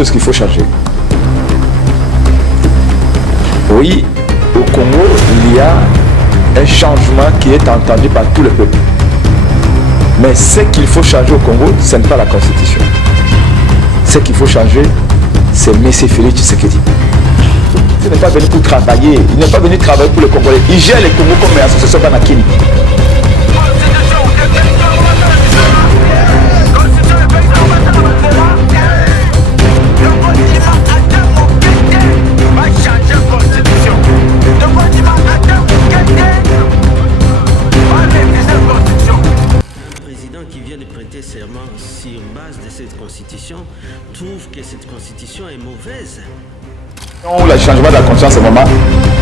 choses qu'il faut changer. Oui, au Congo, il y a un changement qui est entendu par tout le peuple. Mais ce qu'il faut changer au Congo, ce n'est pas la constitution. Ce qu'il faut changer, c'est M. Félix Tshisekedi. Il n'est pas venu pour travailler. Il n'est pas venu travailler pour les Congolais. Il gère les Congos comme association Banakini. Serment sur base de cette constitution trouve que cette constitution est mauvaise. Le changement de la conscience au moment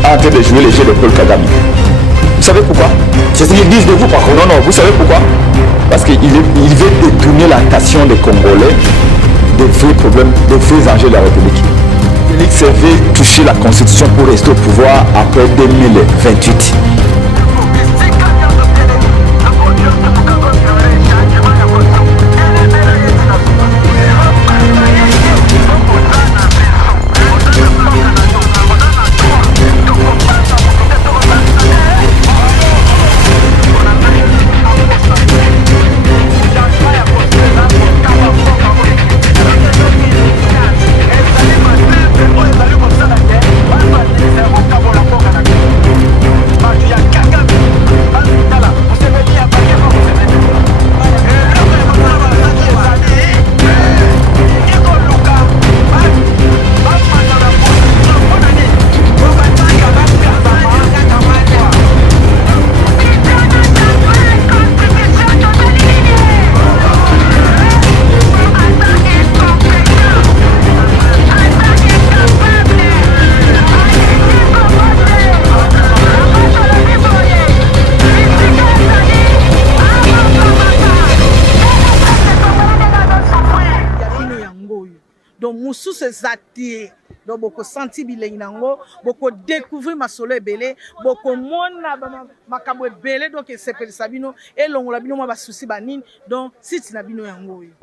en train de jouer les jeux de Paul Kagame. Vous savez pourquoi? C'est ce qu'ils disent de vous par contre. Non, vous savez pourquoi? Parce qu'il veut détourner l'attention des Congolais des vrais problèmes, des vrais enjeux de la République. Félix veut toucher la constitution pour rester au pouvoir après 2028. Donc boko senti bilengi nango boko découvrir masolo ebele boko mona makambo ebele donc esepelisa bino elongola bino mwa basusi banini donc site na bino yango oyo.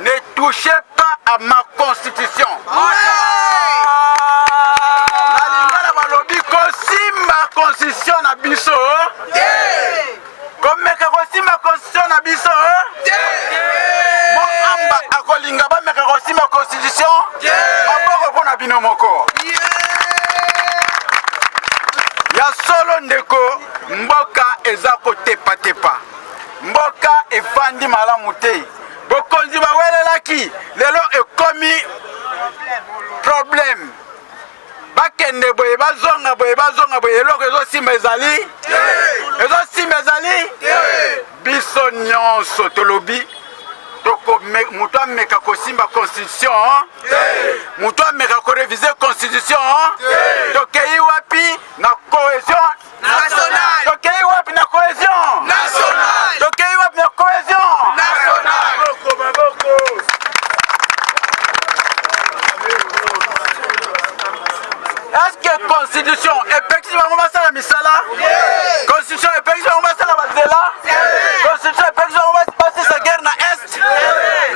Ne touchez pas à ma constitution. Constitution na biso. Comme que ma constitution na biso. Mo amba akolinga ba meka ma constitution. Maboko pona bino moko. Ya solo ndeko mboka eza kotepa tepa. Mboka efandi malamu te. Bokonzi bawelelaki lelo ekomi problème. Bakende boye bazonga boye eloko ezosimba ezali biso nyonso tolobi toko mutu ameka kosimba constitution mutu ameka korevize constitution tokei wapi na cohésion nationale tokei wapi na cohésion nationale tokei wapi na cohésion constitution epekisi bango basala misala constitution epekisi bango basala banzela constitution epekisi bango basisa guerre na est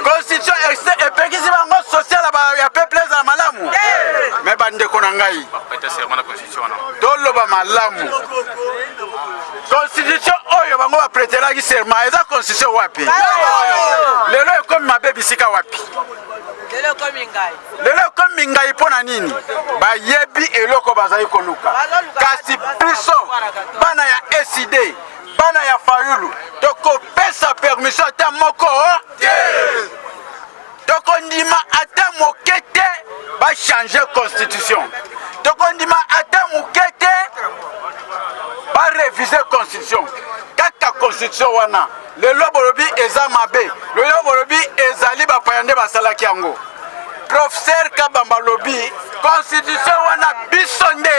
constitution epekisi bango social ya peuple ezala malamu me bandeko na ngai toloba malamu constitution oyo bango bapretelaki serment eza constitution wapi lelo ekomi mabe bisika wapi lelo ekomi ngai mpo na nini bayebi eloko bazali koluka kasi biso bana ya SID bana ya Fayulu tokopesa permission ata moko tokondima ata moke te bachange constitution tokondima ata moke te bareviser constitution kaka constitution wana lelo bolobi eza mabe lelo bolobi ezali bapaya nde basalaki yango professeur Kabamba lobi constitution wana biso nde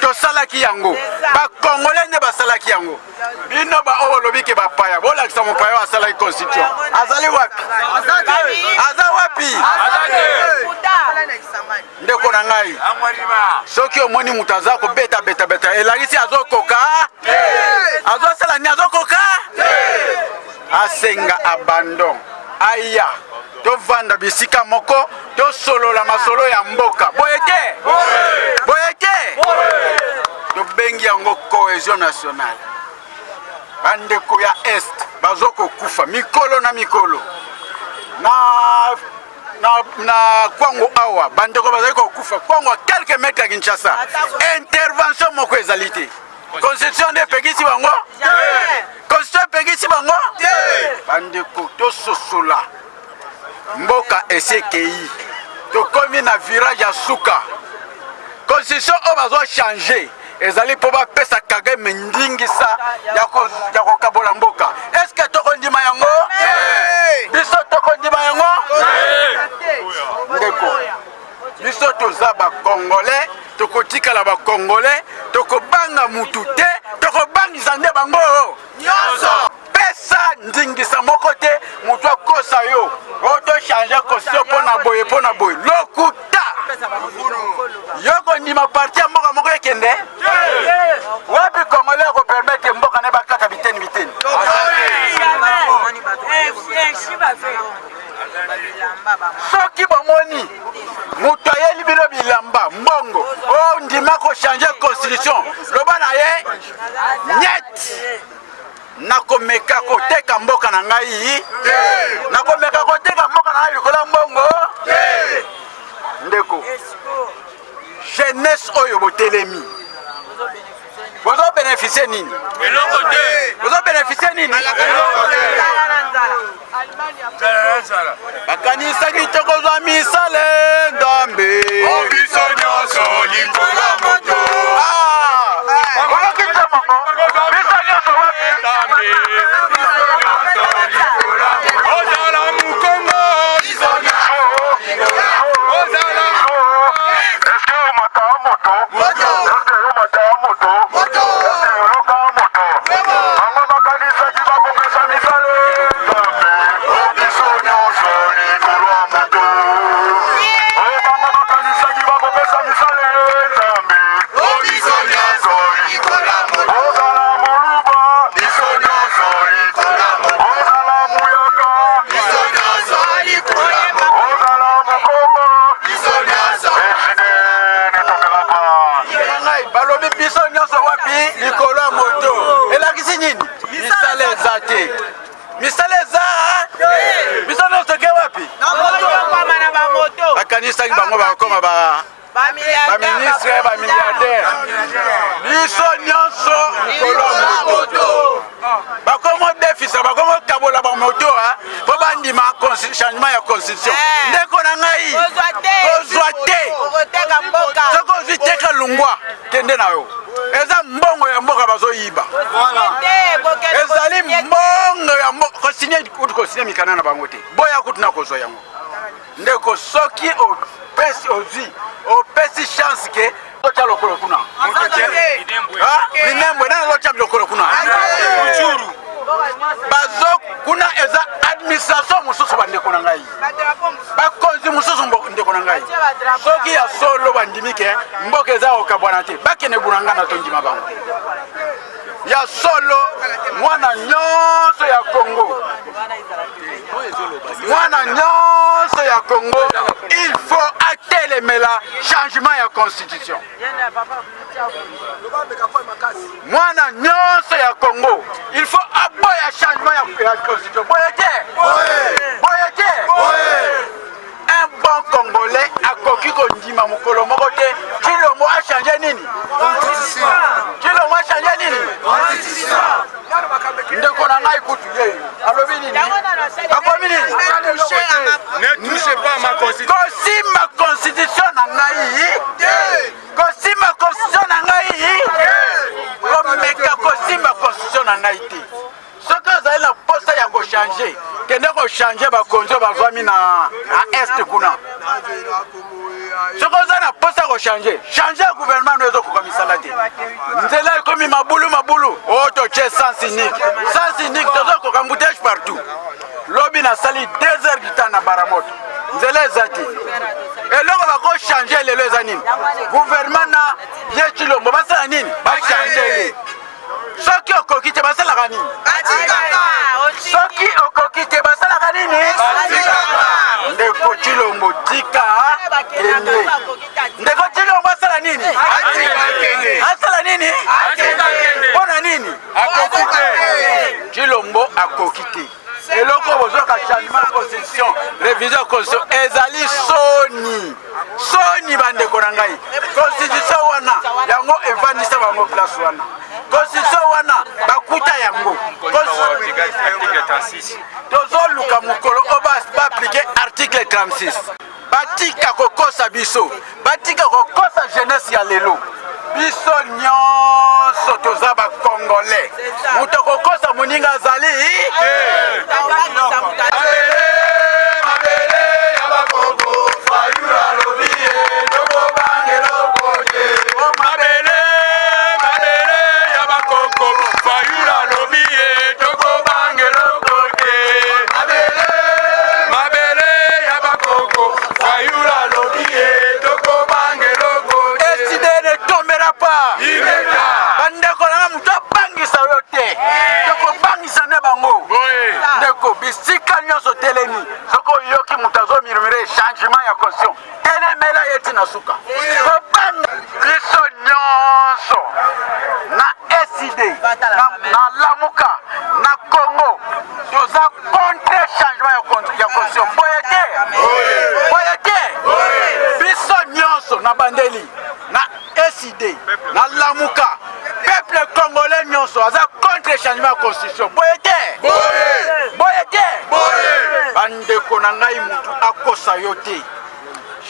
tosalaki yango bakongole nde basalaki yango bino baoyo lobi ke bapaya bolakisa mopaya oyo asalaki constitution azali wapi aza wapi ndeko na ngai soki omoni moto aza kobeta elakisi azokoka azosala nini azokoka asenga abandon aya tovanda bisika moko tosolola masolo ya mboka boye te tobengi yango cohésion nationale bandeko ya est bazokokufa mikolo na mikolo na kwango awa bandeko bazali kokufa kwango quelques mètres ya Kinshasa intervention moko ezali te constitution nde epekisi bango constitution epekisi bango bandeko tososola mboka esekei tokomi na virage ya suka constitution oyo bazochange ezali mpo bapesa Kagame ndingisa ya kokabola mboka eske tokondima yango biso tokondima yango ndeko biso toza bakongole tokotikala bakongole tokobanga mutu te tokobangisa nde bango nyonso pesa ndingisa moko te mutu akosa yo otochange constitution mpo na boye lokuta yoko ndima parti ya mboka moko ekende wapi kongole akopermete mboka ne bakata biteni soki bomoni mutu ayeli bino bilamba mbongo o ndima kochange constitution loba na ye net nakomeka koteka mboka na ngai nakomeka koteka mboka na ngai likola mbongo ndeko jeunesse oyo botelemi bozo bénéficier nini bozo bénéficier nini bakanisaki tokozwa misale ndambe biso nyonso likola moto bakanisaki bango bakoma baministre bamilliardaire biso nyonso likolo ya moto bakoma defisa bakoma kabola bamoto mpo bandima changement ya constitution ndeko na ngai kozwa te soki ozwi teka lungwa kende na yo eza mbongo ya mboka bazoyiba ezali mbongo ya mboka kosinye mikana na bango te boya kutu na kozwa yango ndeko soki opesi chance ke ocha lokolo kuna minembwe nani ocha lokolo kuna bazo kuna eza administration mususu bandeko na ngai bakonzi mususu ndeko na ngai ngai soki ya solo bandimi ke mboka eza kokabwana te bakende bulanga na tondima bango ya solo mwana nyonso ya Congo il faut atelemela changement ya constitution mwana nyonso ya Congo il faut aboya changement ya constitution boye te un bon congolais akoki kondima mokolo moko te Tshilombo a changé nini Tshilombo a changé nini ndeko na ngai kutu ye alobi nini akomi nini ne touchez pas ma constitution kosima constitution na ngai kosima constitution na ngai komeka kosima constitution na ngai te soki ozali na posa ya kochange kende kochange bakonzi oyo bazwami na este kuna soki oza na posa ya kochange change ya gouvernement no ezokoka misala te nzela ekomi mabulu oyo totie sens unique tozokoka mbouteillage partout lobi nasali 2 heures du temps na baramoto nzela eza te eloko bakochange lelo eza nini gouvernement na ye Tshilombo basala nini bachange soki okoki te basalaka nini soki okoki te basalaka nini ndeko Tshilombo tika kende ndeko Tshilombo asala nini asala nini mpona nini akoki te Tshilombo akoki te eloko bozoka changement de constitution révision constitution ezali soni bandeko na ngai constitution wana yango evandisa bango place wana constitution wana bakuta yango tozoluka mokolo oyo baaplike article 36 batika kokosa biso batika kokosa jeunesse ya lelo biso nyonso toza bakongolais moto kokosa moninga azali bisika nyonso telemi soko yoki mutazo mirumire changement ya constitution telemela yeti na suka kobanga biso nyonso na SID na Lamuka na Congo toza contre changement ya constitution boye te biso nyonso na bandeli na SID na Lamuka peuple congolais nyonso aza contre changement ya constitution boye te bandeko na ngai mutu akosa yo te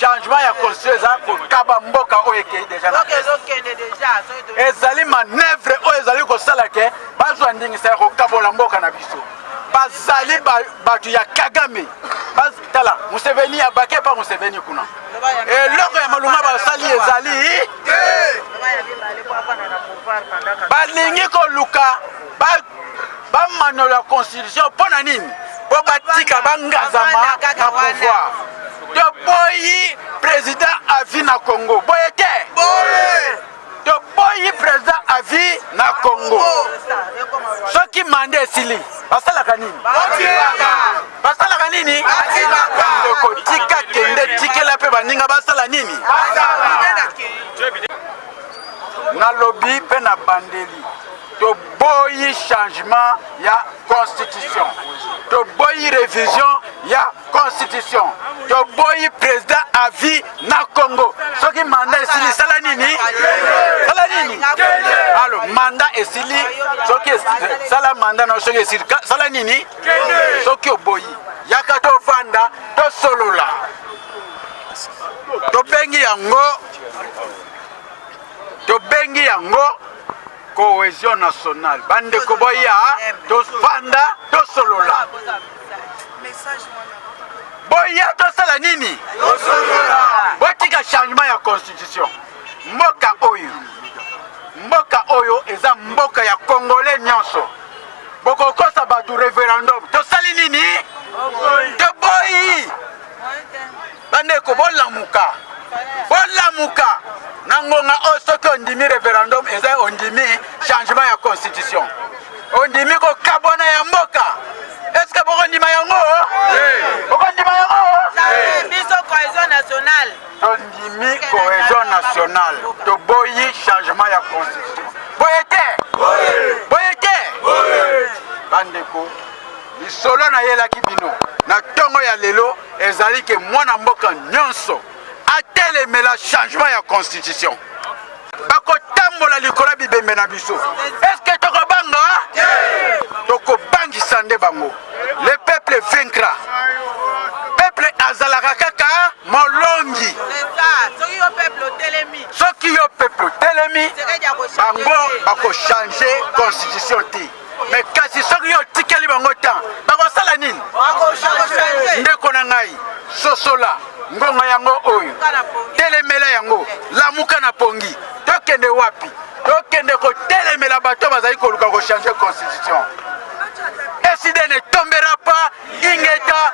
changement ya constitution eza kokaba mboka oyo ekei deja ezali manevre oyo ezali kosala ke bazwa ndingisa ya kokabola mboka na biso bazali bato ya Kagame tala Museveni abake pa Museveni kuna eloko ya malunga basali ezali balingi koluka bamanolo ya constitution mpona nini po batika bangazama na pouvoir toboyi président avi na Congo boye te toboyi président avi na Congo soki mande esili basalaka nini ndeko tika kende tikela mpe baninga basala nini nalobi mpe na bandeli toboyi changement ya constitution toboyi révision ya constitution toboyi président avi na Congo soki manda esili sala nini alo manda esili soki sala manda na soki esili sala nini soki oboyi yaka tofanda tosolola tobengi yango cohésion nationale bandeko boya tofanda tosolola boya tosala nini botika changement ya constitution mboka oyo eza mboka ya congolais nyonso bokokosa bato référendum tosali nini toboyi bandeko bolamuka bolamuka nangonga osoki ondimi référendum eza ondimi changement ya constitution ondimi kokabwana ya mboka est-ce que bokondima yango bokondima yango biso cohésion nationale tondimi cohésion nationale toboyi changement ya constitution boye te bandeko lisolo nayelaki bino na ntongo ya lelo ezali ke mwana mboka nyonso atelemela changement ya constitution bakotambola likolo ya bibembe na biso eske tokobanga tokobangisa nde bango le peuple vaincra peuple azalaka kaka molongi soki yo peuple otelemi bango bakochange constitution te mais kasi soki yo otikeli bango temps bakosala nini ndeko na ngai sosola ngonga yango oyo telemela yango lamuka na pongi tokende wapi tokende kotelemela bato bazali koluka kochange constitution eside ne tombera pas ingeta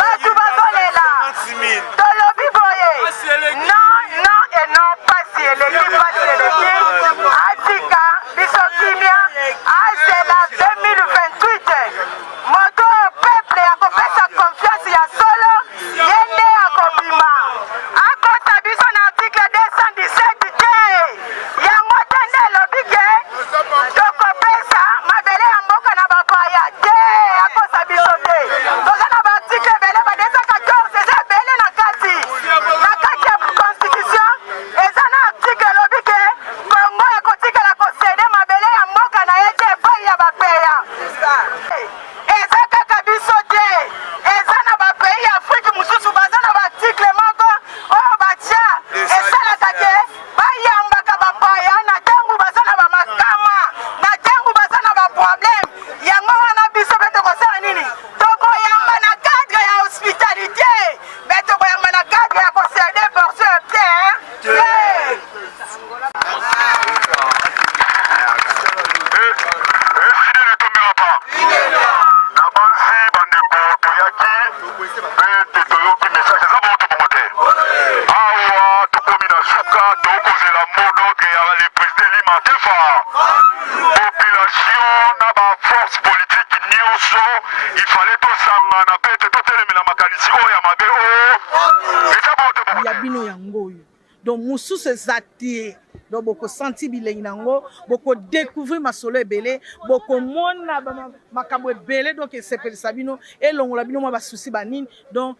Batu bazolela. Tolobi boye. Non, non et non, pas si eleki, pas si eleki. Atika, biso kimia. Azela 2028. Moto peuple akopesa confiance ya solo. Yende akobima. Akota biso na article 217 J. Yango tende lobike. Tokopesa mabele ya mboka na bapaya. J. Akosa biso te. Toza na ba article bele ba 214 eza bele na kati. Na kati ya constitution eza na article lobike. Kongo ekotikala kosede mabele ya mboka na ye te epai ya bapeya. Eza kaka biso te. Eza na bapeyi ya Afrique mosusu baza na baarticle moko oyo batia esalaka ke bayambaka bapaya na ntango baza na bamakama na ntango baza na baproblème. Yango wana biso mpe tokosala nini? Tokoyamba na cadre ya hospitalité mpe tokoyamba na cadre ya kosede portion te. Il fallait tout ça, on a peut-être tout terminé la mécanique, oh, ya mabe, oh, et ça va, ya bino yango oyo donc mosusu eza te donc bokosanti bilengi nango bokodécouvrir masolo ebele bokomona makambo ebele donc esepelisa bino elongola bino mwa basusi banini donc